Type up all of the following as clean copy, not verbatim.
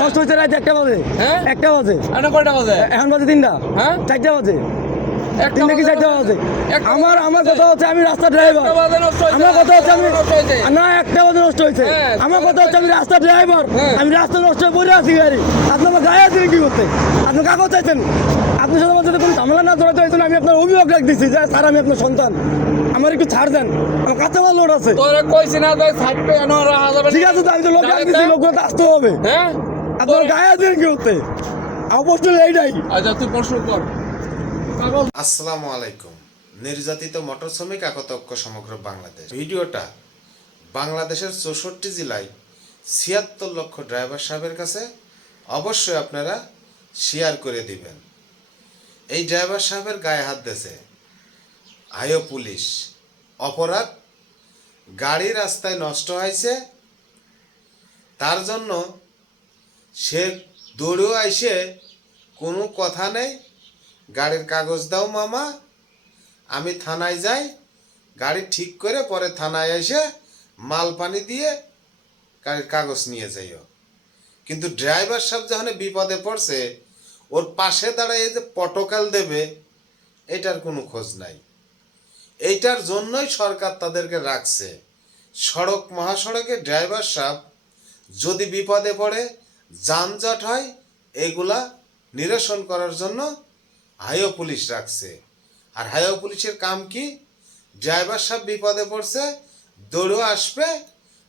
নষ্ট হয়েছে রাত 1টা বাজে। হ্যাঁ 1টা বাজে। এখন কয়টা বাজে? এখন বাজে 3টা। হ্যাঁ 4টা বাজে। 3টা কি 4টা বাজে? একটা আমার কথা হচ্ছে আমি রাস্তা ড্রাইভার। 1টা বাজে নষ্ট হয়েছে। আমার কথা হচ্ছে আমি নষ্ট হয়েছে। না 1টা বাজে নষ্ট হয়েছে। হ্যাঁ, আমার কথা হচ্ছে আমি রাস্তা ড্রাইভার। হ্যাঁ। আমি রাস্তা নষ্ট হয়ে পড়ে আছি গাড়ি। আপনি আমার গায়ে আছেন কি করতে? আপনি কাগজ চাইছেন? আপনি সাথে আমার সাথে কোনো ঝামেলা না জড়াতে হয়েছেন। আমি আপনার অভিযোগ রাখতেছি যে স্যার আমি আপনার সন্তান, আমার একটু ছাড় দেন, আমার কাঁচামাল লোড আছে। তোরে কইছি না তুই সাইড পে কেন রাখা যাবে না? ঠিক আছে তো আমি তো লোক রাখতেছি, লোকগুলো তো আসতে হবে। হ্যাঁ আপনার গায়ে আছেন কি করতে? আমার প্রশ্ন এইটাই। আচ্ছা তুই প্রশ্ন কর। কাগজ আসসালামু আলাইকুম। নির্যাতিত মোটর শ্রমিক একতা সমগ্র বাংলাদেশ ভিডিওটা বাংলাদেশের 64 জেলায় 76 লক্ষ ড্রাইভার সাহেবের কাছে অবশ্যই আপনারা শেয়ার করে দিবেন। এই ড্রাইভার সাহেবের গায়ে হাত দিয়েছে আইও পুলিশ। অপরাধ গাড়ি রাস্তায় নষ্ট হয়েছে, তার জন্য সে দৌড়েও আইসে কোনো কথা নেই, গাড়ির কাগজ দাও মামা, আমি থানায় যাই, গাড়ি ঠিক করে পরে থানায় এসে মাল পানি দিয়ে গাড়ির কাগজ নিয়ে যাইও। কিন্তু ড্রাইভার সাহেব যখন বিপদে পড়ছে ওর পাশে দাঁড়ায় যে পটকাল দেবে এটার কোনো খোঁজ নাই। এইটার জন্যই সরকার তাদেরকে রাখছে। সড়ক মহাসড়কে ড্রাইভার সাহেব যদি বিপদে পড়ে যানজট হয় এগুলা নিরসন করার জন্য হাইও পুলিশ রাখছে। আর হাইও পুলিশের কাম কি? ড্রাইভার সাহেব বিপদে পড়ছে, দৌড়েও আসবে,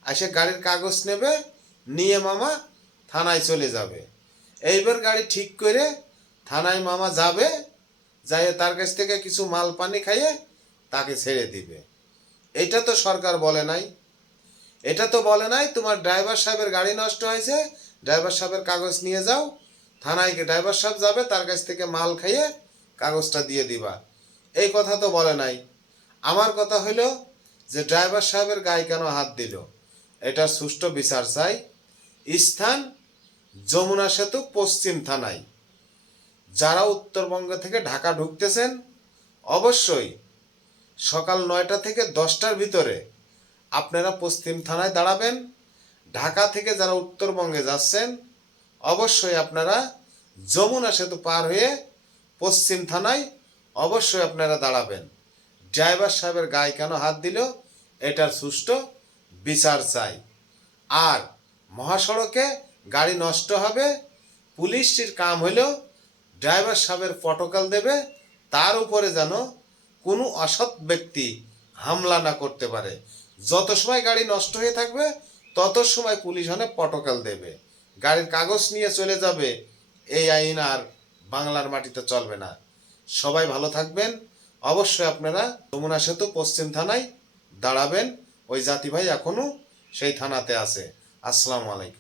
এসে গাড়ির কাগজ নেবে, নিয়ে মামা থানায় চলে যাবে। এইবার গাড়ি ঠিক করে থানায় মামা যাবে, যাই তার কাছ থেকে কিছু মাল পানি খাইয়ে তাকে ছেড়ে দিবে। এটা তো সরকার বলে নাই। এটা তো বলে নাই তোমার ড্রাইভার সাহেবের গাড়ি নষ্ট হয়েছে, ড্রাইভার সাহেবের কাগজ নিয়ে যাও থানায়, ড্রাইভার সাহেব যাবে তার কাছ থেকে মাল খাইয়ে কাগজটা দিয়ে দিবা। এই কথা তো বলে নাই। আমার কথা হইল যে ড্রাইভার সাহেবের গায়ে কেন হাত দিল, এটার সুষ্ঠু বিচার চাই। স্থান যমুনা সেতু পশ্চিম থানায়। যারা উত্তরবঙ্গ থেকে ঢাকা ঢুকতেছেন অবশ্যই সকাল 9টা থেকে 10টার ভিতরে আপনারা পশ্চিম থানায় দাঁড়াবেন। ঢাকা থেকে যারা উত্তরবঙ্গে যাচ্ছেন অবশ্যই আপনারা যমুনা সেতু পার হয়ে পশ্চিম থানায় অবশ্যই আপনারা দাঁড়াবেন। ড্রাইভার সাহেবের গায়ে কেন হাত দিল এটার সুষ্ঠু বিচার চাই। আর মহাসড়কে গাড়ি নষ্ট হবে, পুলিশের কাম হইল ড্রাইভার সাহেবের পটকাল দেবে, তার উপরে যেন কোনো অসৎ ব্যক্তি হামলা না করতে পারে। যত সময় গাড়ি নষ্ট হয়ে থাকবে তত সময় পুলিশ হনে পটকাল দেবে, গাড়ির কাগজ নিয়ে চলে যাবে। এই আইন আর বাংলার মাটিতে চলবে না। সবাই ভালো থাকবেন। অবশ্যই আপনারা যমুনা সেতু পশ্চিম থানায় দাঁড়াবেন। ওই জাতি ভাই এখনো সেই থানাতে আছে। আসসালামু আলাইকুম।